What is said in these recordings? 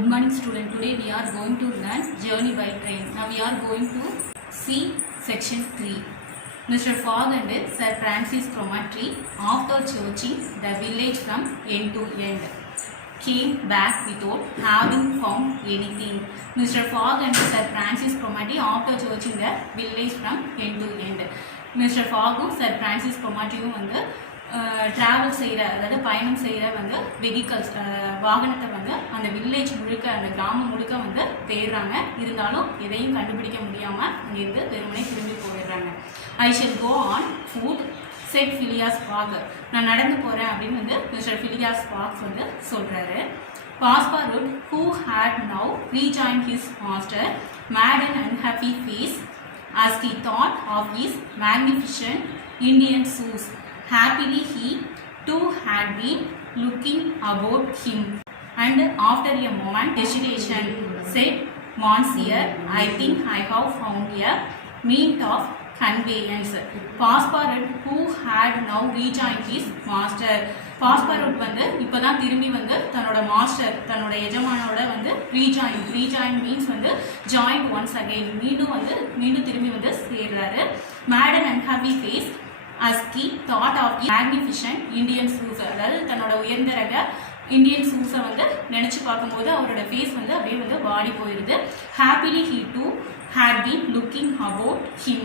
Good morning student. Today we are going to learn journey by train. Now we are going to see section 3. Mr. Fogg and Sir Francis Cromarty, after searching the village from end to end, came back without having found anything. Mr. Fogg and Sir Francis Cromarty, after searching the village from end to end. Mr. Fogg Sir Francis Cromarty வந்து ட்ராவல் செய்கிற அதாவது பயணம் செய்கிற வந்து வெஹிக்கல்ஸ் வாகனத்தை வந்து அந்த வில்லேஜ் முழுக்க அந்த கிராமம் முழுக்க வந்து தேடுறாங்க. இருந்தாலும் எதையும் கண்டுபிடிக்க முடியாமல் அங்கேருந்து வெறுமனே திரும்பி போயிடுறாங்க. I shall go on foot said Phileas Fogg, நான் நடந்து போகிறேன் அப்படின்னு வந்து மிஸ்டர் ஃபிலியாஸ் ஃபாக்ஸ் வந்து சொல்கிறாரு. Passepartout who had now rejoin his master made and unhappy face as he thought of his magnificent Indian shoes. Happily he too had been looking about him, and after a moment hesitation said, Monsieur, I think I have found a means of conveyance. Passepartout who had now rejoined his master. பாஸ்பாரூட் வந்து இப்போ தான் திரும்பி வந்து தன்னோட மாஸ்டர் தன்னோட எஜமானோட வந்து ரீஜாயின் மீன்ஸ் வந்து ஜாயின் ஒன்ஸ் அகெயின் மீண்டும் திரும்பி வந்து சேர்றாரு. Made and unhappy face as he thought of the magnificent Indian shoes, அதாவது தன்னோட உயர்ந்த ரக இந்தியன் ஷூஸை வந்து நினச்சி பார்க்கும்போது அவரோட ஃபேஸ் வந்து அப்படியே வந்து வாடி போயிடுது. Happily he too had been looking about him,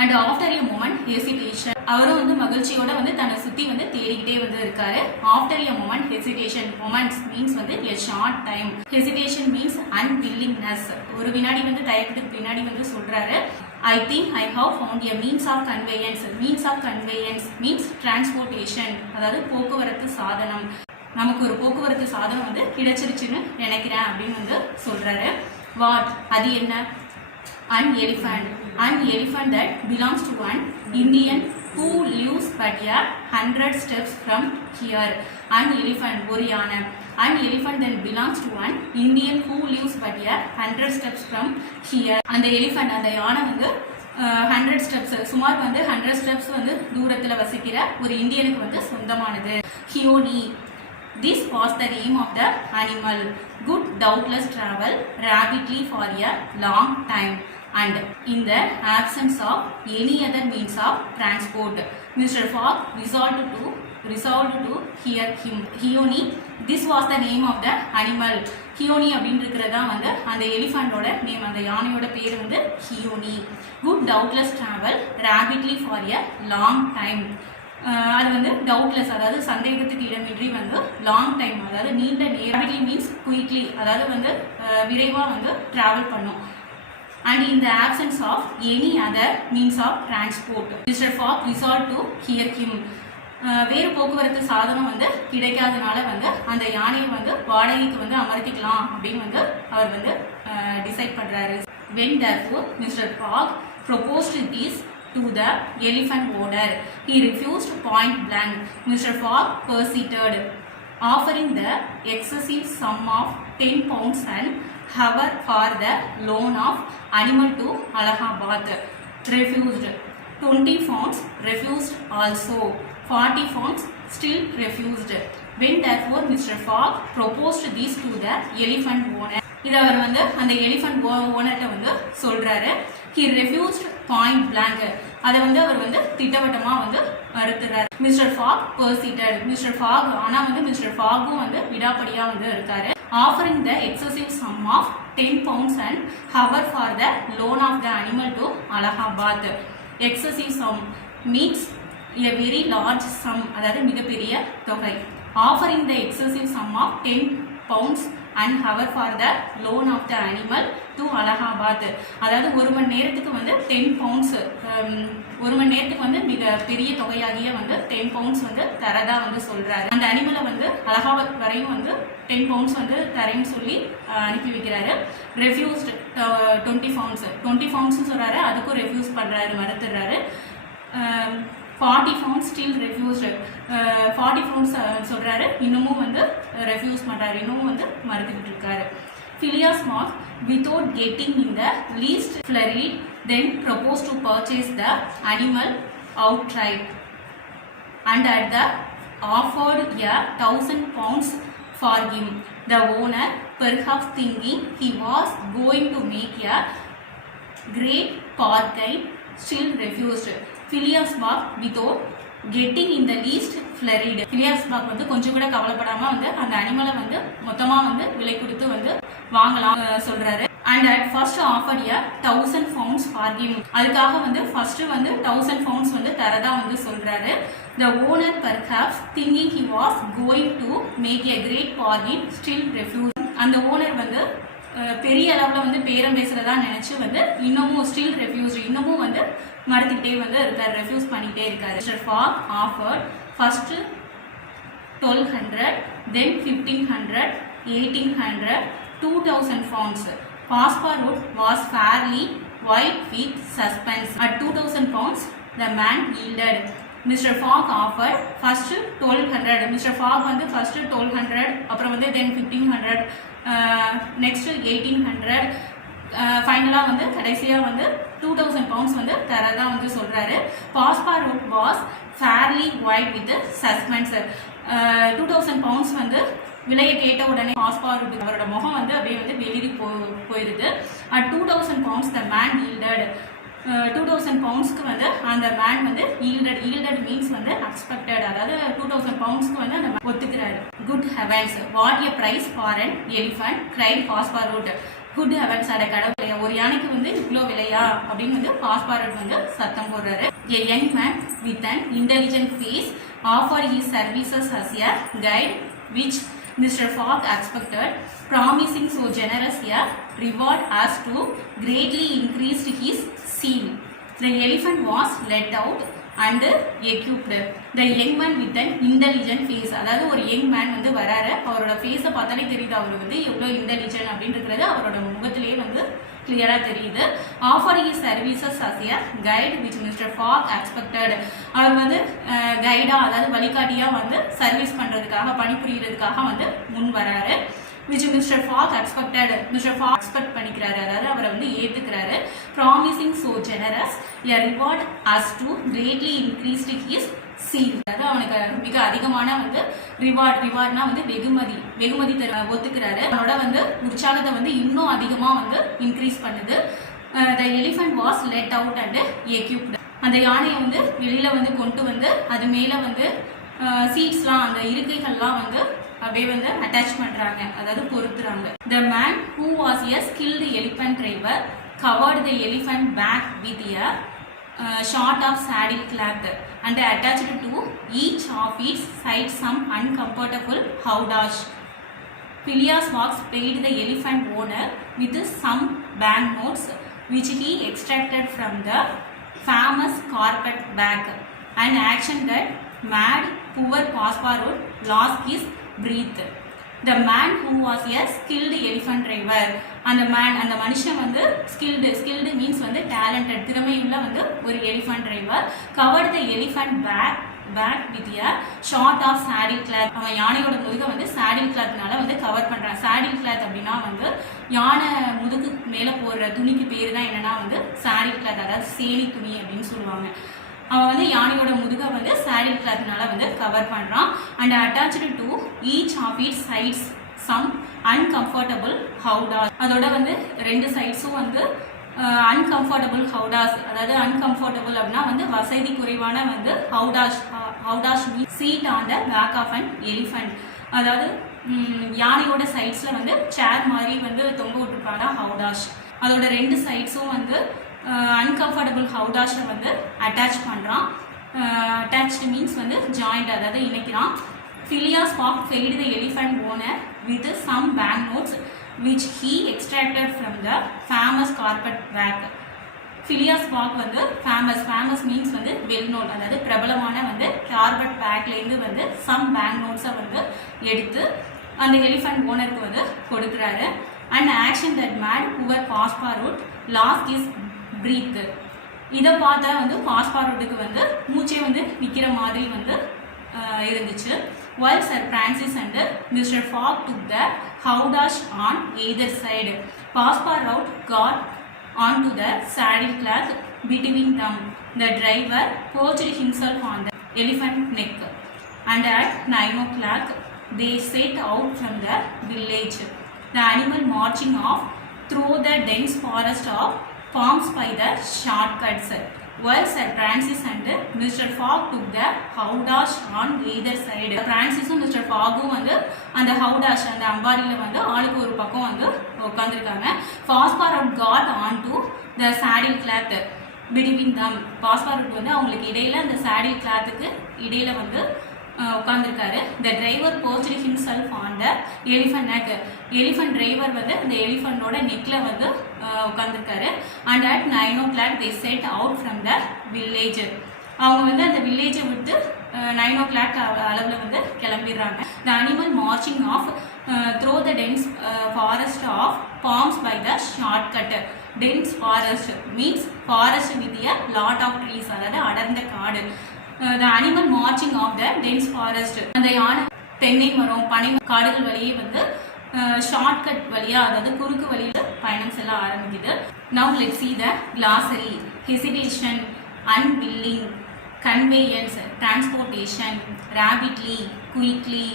and after a moment hesitation, அவரும் வந்து மகிழ்ச்சியோட வந்து தன்னை சுற்றி வந்து தேடிக்கிட்டே வந்து இருக்காரு. After a moment hesitation, moments means வந்து a short time, hesitation means unwillingness, ஒரு வினாடி வந்து தயக்கத்துக்கு பின்னாடி வந்து சொல்றாரு. I think I have found a means of conveyance. Means of conveyance means transportation, அதாவது போக்குவரத்து சாதனம். நமக்கு ஒரு போக்குவரத்து சாதனம் வந்து கிடைச்சிருச்சுன்னு நினைக்கிறேன் அப்படின்னு வந்து சொல்றாரு. வாட், அது என்ன? An elephant. An elephant that belongs to an Indian who lives but a 100 steps from here. An elephant, ஒரு யானை. An elephant that belongs to an Indian who lives but a 100 steps from here. அந்த எலிஃபண்ட், அந்த யானை வந்து 100 ஸ்டெப்ஸ், சுமார் வந்து 100 ஸ்டெப்ஸ் வந்து தூரத்தில் வசிக்கிற ஒரு இந்தியனுக்கு வந்து சொந்தமானது. ஹியோனி, this was the name of the animal. Could doubtless travel rapidly for a long time, and in the absence of any other means of transport, Mr. Fogg resolved to hear him. Hioni, this was the name of the animal. ஹியோனி அப்படின்றதுதான் வந்து அந்த எலிஃபண்டோட நேம், அந்த யானையோட பேர் வந்து ஹியோனி. Could doubtless travel rapidly for a long time, அது வந்து டவுட்லெஸ் அதாவது சந்தேகத்துக்கு இடமின்றி வந்து லாங் டைம் அதாவது நீண்ட நேரம், மீன்ஸ் குயிக்லி அதாவது வந்து விரைவாக வந்து ட்ராவல் பண்ணும். And in the options of any other means of transport, mister Fogg resolved to hire him, வேறு போக்குவரத்து சாதனம் வந்து கிடைக்காதனால வந்து அந்த யானையை வந்து வாடகைக்கு வந்து அமர்த்திக்கலாம் அப்படின்னு வந்து அவர் வந்து டிசைட் பண்ணுறாரு. When therefore Mr. Fogg proposed this to the elephant owner, he refused point blank. Mr. Fogg persisted, offering the excessive sum of 10 pounds an hour for the loan of animal to Allahabad. Refused. 20 pounds refused also. 40 pounds still refused. When therefore Mr. Fogg proposed this to the elephant owner, இதை அவர் வந்து அந்த எலிஃபண்ட் ஓனர்கிட்ட வந்து சொல்றாரு. He refused point blank, அதை வந்து அவர் வந்து திட்டவட்டமாக வந்து மறுத்துறாரு. Mister Fogg persisted, mister Fogg ஆனால் வந்து மிஸ்டர் ஃபாகும் வந்து விடாப்படியாக வந்து இருக்காரு. Offering the excessive sum of 10 pounds an hour for the loan of the animal to Allahabad. Excessive sum means a very large sum, அதாவது மிகப்பெரிய தொகை. Offering the excessive sum of 10 pounds an hour for the loan of the animal to Allahabad, அதாவது ஒரு மணி நேரத்துக்கு வந்து 10 pounds, ஒரு மணி நேரத்துக்கு வந்து மிக பெரிய தொகையாகிய வந்து 10 pounds வந்து தரதா வந்து சொல்றாரு. அந்த அனிமலை வந்து அலகாபாத் வரையும் வந்து 10 pounds வந்து தரேன்னு சொல்லி அனுப்பி வைக்கிறாரு. ரெஃப்யூஸ்ட் 20 pounds சொல்றாரு, அதுக்கும் ரெஃப்யூஸ் பண்றாரு, மறுத்துறாரு. 40 pounds still refused, 40 pounds சொல்றாரு, இன்னமும் வந்து ரெஃப்யூஸ் பண்றாரு, இன்னமும் வந்து மறுத்துக்கிட்டு இருக்காரு. Phileas Fogg, without getting in the least flurried, then proposed to purchase the animal outright, and at the offered a 1,000 pounds for him. The owner perhaps thinking he was going to make a great bargain, still refused. Phileas Fogg, without getting in the least flurried. Phileas Fogg வந்து கொஞ்சம் கூட கவலைப்படாம வந்து அந்த அனிமலை வந்து மொத்தமா வந்து விலை கொடுத்து வந்து வாங்கலாம் சொல்றாரு. And at first offered a 1000 pounds for him. அதுக்காக வந்து first வந்து 1000 pounds வந்து தரதா வந்து சொல்றாரு. The owner, perhaps thinking he was going to make a great bargain, still refused. அந்த ஓனர் வந்து பெரிய அளவில் வந்து பேரம் பேசுறதா நினைச்சு வந்து இன்னமும் ஸ்டில் ரெஃப்யூஸ்ட், இன்னமும் வந்து மறுத்துக்கிட்டே வந்து இருக்காரு, ரெஃப்யூஸ் பண்ணிக்கிட்டே இருக்காரு. Mister Fogg offered first 1200, then 1500, 1800, 2000 pounds. Passport was fairly white with suspense. At 2000 pounds, the man yielded. Mr. Fogg offered first 1200. Mr. Fogg வந்து first 1200, அப்புறம் வந்து then 1500, next 1800, ஃபைனலாக வந்து கடைசியாக வந்து 2000 pounds வந்து தரதான் வந்து சொல்கிறாரு. Passepartout was fairly white with suspense. 2000 pounds வந்து விலையை கேட்ட உடனே பாஸ்பார்ட் அவரோட முகம் வந்து அப்படியே வந்து வெளியே போயிருது. அட் 2000 pounds the man yielded. 2000 poundsக்கு வந்து அந்த மேன் வந்து ஈல்டட் மீன்ஸ் வந்து அக்ஸ்பெக்டட், அதாவது 2000 poundsக்கு வந்து அந்த ஒத்துக்கிறாரு. Good heavens, what a price for an elephant, cried Passepartout. Good heavens, அட கடவுளே, ஒரு யானைக்கு வந்து இவ்வளோ விலையா அப்படின்னு வந்து பாஸ்பார்ட் வந்து சத்தம் போடுறாரு. A young man with an intelligent face offered his services as a guide, which Mr. Fogg expected, promising so generous a reward as to greatly increase his zeal. The elephant was let out and equipped. The young man with an intelligent face, அதாவது ஒரு young man வந்து வராரு, அவரோட ஃபேஸை பார்த்தாலே தெரியுது அவர் வந்து எவ்வளோ இன்டெலிஜென்ட் அப்படின்றது அவரோட முகத்திலேயே வந்து கிளியரா தெரியுது. Offer his services as a guide which Mr. Fogg expected. அவர் வந்து கைடா, அதாவது வழிகாட்டியா வந்து சர்வீஸ் பண்றதுக்காக, பணிபுரியறதுக்காக வந்து முன் வராரு. which Mr. Fogg expected. Mr. Fogg expect பண்ணிக்கிறாரு, அதாவது அவரை வந்து ஏத்துக்கிறாரு. promising so generous a reward as to greatly increased his zeal. அதாவது அவனுக்கு மிக அதிகமான வந்து ரிவார்ட்னா வந்து வெகுமதி தர ஒத்துக்கிறாரு. அவனோட வந்து உற்சாகத்தை வந்து இன்னும் அதிகமா வந்து இன்க்ரீஸ் பண்ணுது. The elephant was let out and equipped. அந்த யானையை வந்து வெளியில வந்து கொண்டு வந்து அது மேல வந்து சீட்ஸ்லாம், அந்த இருக்கைகள்லாம் வந்து அப்படியே வந்து அட்டாச் பண்றாங்க, அதாவது பொருத்துறாங்க. The man who was a skilled elephant driver covered the elephant back with a short of saddle cloth and attached to each of its sides some uncomfortable howdash. Phileas Fogg paid the elephant owner with some banknotes which he extracted from the famous carpet bag, an action that made poor Passepartout lost his breath. The man who was a skilled elephant driver, அந்த மனுஷன் வந்து skilled means வந்து talented, திறமையுள்ள வந்து ஒரு elephant driver. covered the elephant back with a short of saddle cloth. அவன் யானையோட முதுக வந்து saddle clothனால வந்து கவர் பண்றான். saddle cloth அப்படின்னா வந்து யானை முதுகு மேல போடுற துணிக்கு பேர் தான் என்னன்னா வந்து saddle cloth, அதாவது சேணி துணி அப்படின்னு சொல்லுவாங்க. அவன் வந்து யானையோட முதுக வந்து saddle clothனால வந்து கவர் பண்றான். and attached to each of its sides some uncomfortable howdash. அதோட வந்து ரெண்டு சைட்ஸும் வந்து uncomfortable howdash, அதாவது uncomfortable அப்படின்னா வந்து வசதி குறைவான வந்து howdash means seat on the back of an elephant. அதாவது யானையோட சைட்ஸ்ல வந்து சேர் மாதிரி வந்து தொங்க விட்டுருப்பாங்க howdash. அதோட ரெண்டு சைட்ஸும் வந்து uncomfortable howdash வந்து அட்டாச் பண்றான். attached means வந்து joint, அதாவது இணைக்கிறான். Phileas Fogg paid the elephant owner with some banknotes which he extracted from the famous carpet bag. Phileas Fogg வந்து famous means வந்து well known, அதாவது பிரபலமான வந்து கார்பெட் பேக்ல இருந்து வந்து some banknotes வந்து எடுத்து அந்த எலிஃபண்ட் ஓனருக்கு வந்து கொடுக்குறாரு. and action that made poor Passepartout lost his breath. இதை பார்த்தா வந்து பாஸ்பார்ட்டுக்கு வந்து மூச்சே வந்து நிற்கிற மாதிரி வந்து இருந்துச்சு. while Sir Francis and Mr. Fogg took the howdash on either side, Passepartout got onto the saddle cloth between them. The driver perched himself on the elephant neck, and at 9 o'clock they set out from the village. The animal marching off through the dense forest of palms by the shortcuts. While Sir Francis and Mr. Fogg took the howdash on either side. Francisம் Mr. Foggum வந்து அந்த howdash அந்த அம்பாரியில் வந்து ஆளுக்கு ஒரு பக்கம் வந்து உட்காந்துருக்காங்க. Fosparot got onto the saddle cloth between them. Fosparot வந்து அவங்களுக்கு இடையில அந்த saddle clothக்கு இடையில வந்து உட்காந்துருக்காரு. The driver perched himself on the elephant neck. Elephant driver வந்து அந்த எலிஃபண்டோட நெக்ல வந்து உட்காந்துருக்காரு. And at 9 o'clock they set out from the village. அவங்க வந்து அந்த வில்லேஜை விட்டு 9 o'clock அளவில் வந்து கிளம்பிடுறாங்க. The animal marching off through the dense forest of palms by the shortcut. Dense forest means forest with a lot of trees, அதாவது அடர்ந்த காடு. The animal marching of the dense forest. அந்த யானை தென்னை மரம் பனை காடுகள் வழியே வந்து ஷார்ட்கட் வழியா அதாவது குறுக்கு வழியில் பயணம் செல்ல ஆரம்பிக்குது. Now let's see the glossary. Hesitation, unwilling, conveyance, transportation, rapidly, quickly,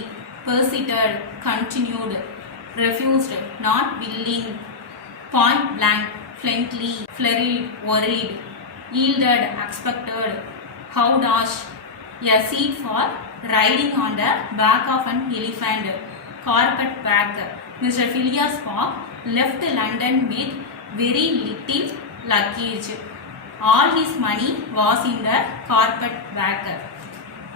persevered, continued, refused, not willing, point blank, fluently, flurried, worried, yielded, expected, howdash, a seat for riding on the back of an elephant, carpet bag. Mr. Phileas Fogg left London with very little luggage. All his money was in the carpet bag.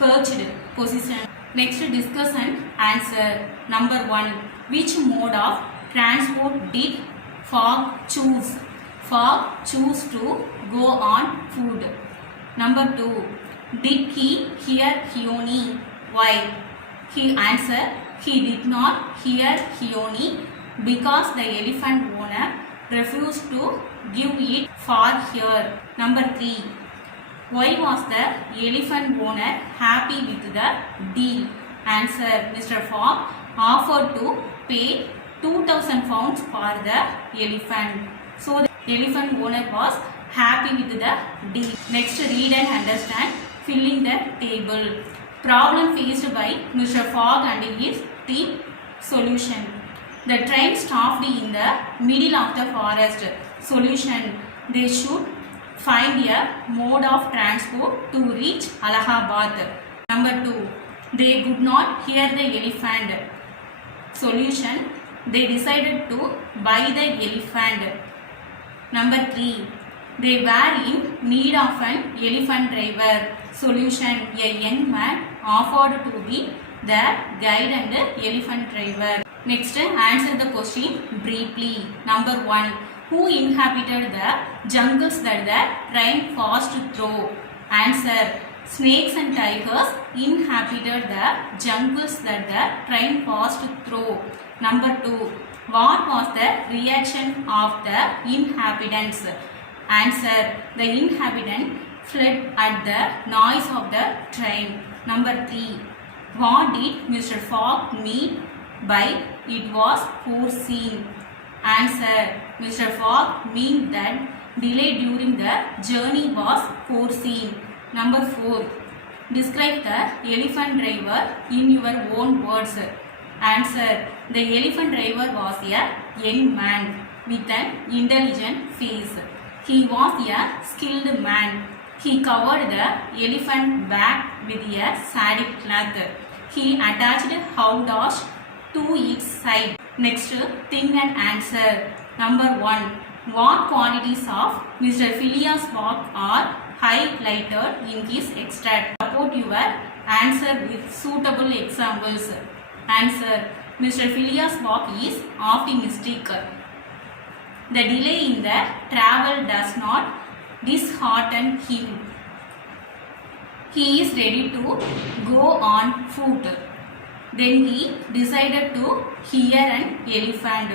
Perched, position. Next, discuss and answer. Number 1. Which mode of transport did Fogg choose? Fogg chose to go on foot. Number 2. Did he hear Heone? Why? He answered, he did not hear Heone because the elephant owner refused to give it for her. Number 3. Why was the elephant owner happy with the deal? Answer. Mr. Fogg offered to pay 2,000 pounds for the elephant. So the elephant owner was happy with the deal. Next, read and understand. Filling the table. Problem faced by Mr. Fogg and his team. Solution. The train stopped in the middle of the forest. Solution. They should find a mode of transport to reach Allahabad. Number 2. They could not hear the elephant. Solution. They decided to buy the elephant. Number 3. They were in need of an elephant driver. Solution. A young man offered to be their guide and elephant driver. Next, answer the question briefly. Number 1. Who inhabited the jungles that the train passed through? Answer. Snakes and tigers inhabited the jungles that the train passed through. Number 2. What was the reaction of the inhabitants? Answer. The inhabitant fled at the noise of the train. Number 3. What did Mr. Fogg mean by it was foreseen? Answer. Mr. Fogg meant that delay during the journey was foreseen. Number 4. Describe the elephant driver in your own words. Answer. The elephant driver was a young man with an intelligent face. He was a skilled man. He covered the elephant back with a saddle cloth. He attached howdash to its side. Next, think and answer. Number 1. What qualities of Mr. Phileas Fogg are highlighted in his extract? Support your answer with suitable examples. Answer. Mr. Phileas Fogg is optimistic. The delay in the travel does not dishearten him. He is ready to go on foot. Then he decided to hear an elephant.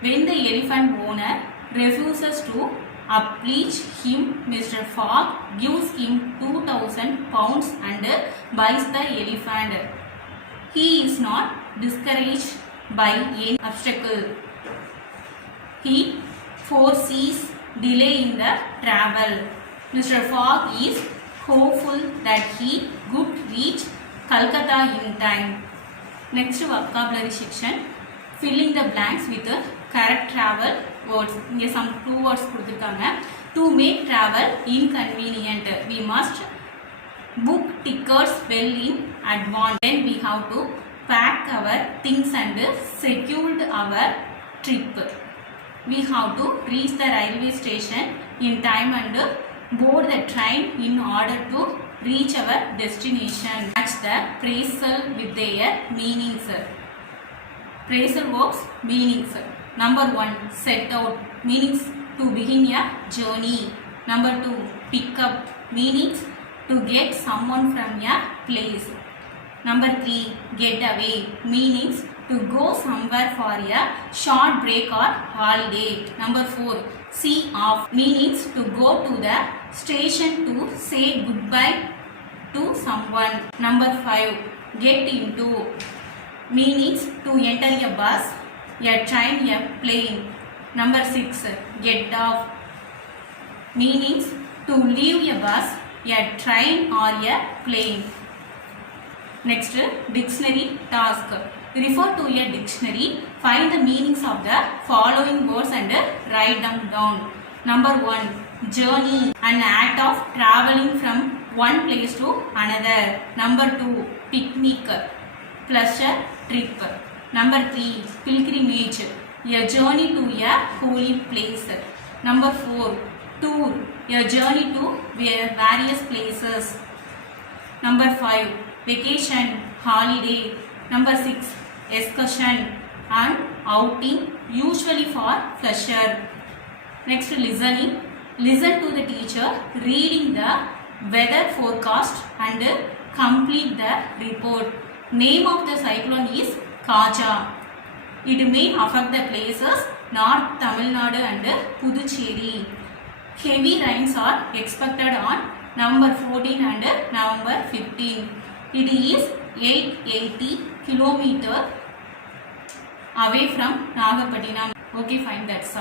When the elephant owner refuses to oblige him, Mr. Fogg gives him 2,000 pounds and buys the elephant. He is not discouraged by any obstacle. He foresees delay in the travel. Mr. Fogg is hopeful that he could reach Calcutta in time. Next vocabulary section. filling the blanks with correct travel words. இங்கே some two words கொடுத்திருக்காங்க. To make travel inconvenient, we must book tickets well in advance. Then we have to pack our things and secure our trip. We have to reach the railway station in time and board the train in order to reach our destination. Match the phrasal with their meanings. Phrasal verbs meanings. Number 1, set out, meanings to begin a journey. Number 2, pick up, meanings to get someone from a place. Number 3, get away, meanings to go somewhere for a short break or holiday. Number 4, see off, meanings to go to the station to say goodbye to someone. Number 5, get into, meanings to enter a bus, a train, a plane. Number 6, get off, meanings to leave a bus, a train or a plane. Next, dictionary task. Refer to a dictionary, find the meanings of the following words and write them down. Number 1, journey, an act of traveling from one place to another. Number 2, picnic, pleasure trip. Number 3, pilgrimage, a journey to a holy place. Number 4, tour, a journey to various places. Number 5, vacation, holiday. Number 6, excursion, and outing, usually for pleasure. Next, listening, listen to the teacher reading the weather forecast and complete the report. Name of the cyclone is Kaja. It may affect the places North Tamil Nadu and Puducherry. Heavy rains are expected on November 14 and November 15. It is 880 km away from Nagapattinam. Okay, fine, that's all.